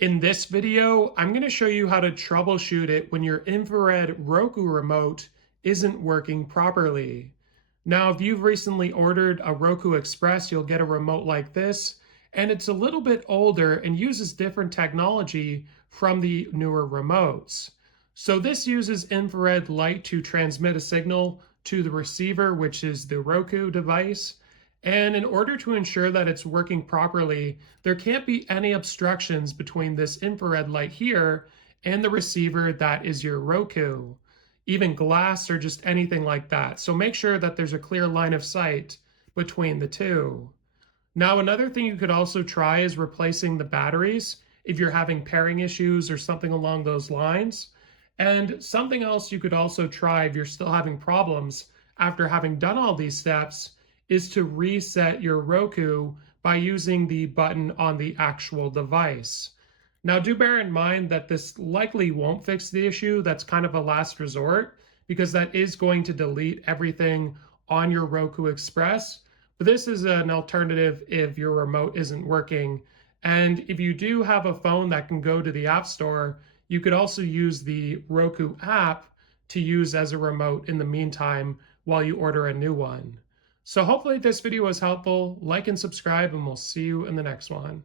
In this video, I'm going to show you how to troubleshoot it when your infrared Roku remote isn't working properly. Now, if you've recently ordered a Roku Express, you'll get a remote like this, and it's a little bit older and uses different technology from the newer remotes. So this uses infrared light to transmit a signal to the receiver, which is the Roku device. And in order to ensure that it's working properly, there can't be any obstructions between this infrared light here and the receiver that is your Roku, even glass or just anything like that. So make sure that there's a clear line of sight between the two. Now, another thing you could also try is replacing the batteries if you're having pairing issues or something along those lines. And something else you could also try if you're still having problems after having done all these steps is to reset your Roku by using the button on the actual device. Now, do bear in mind that this likely won't fix the issue. That's kind of a last resort because that is going to delete everything on your Roku Express. But this is an alternative if your remote isn't working. And if you do have a phone that can go to the App Store, you could also use the Roku app to use as a remote in the meantime while you order a new one. So hopefully this video was helpful. Like and subscribe, and we'll see you in the next one.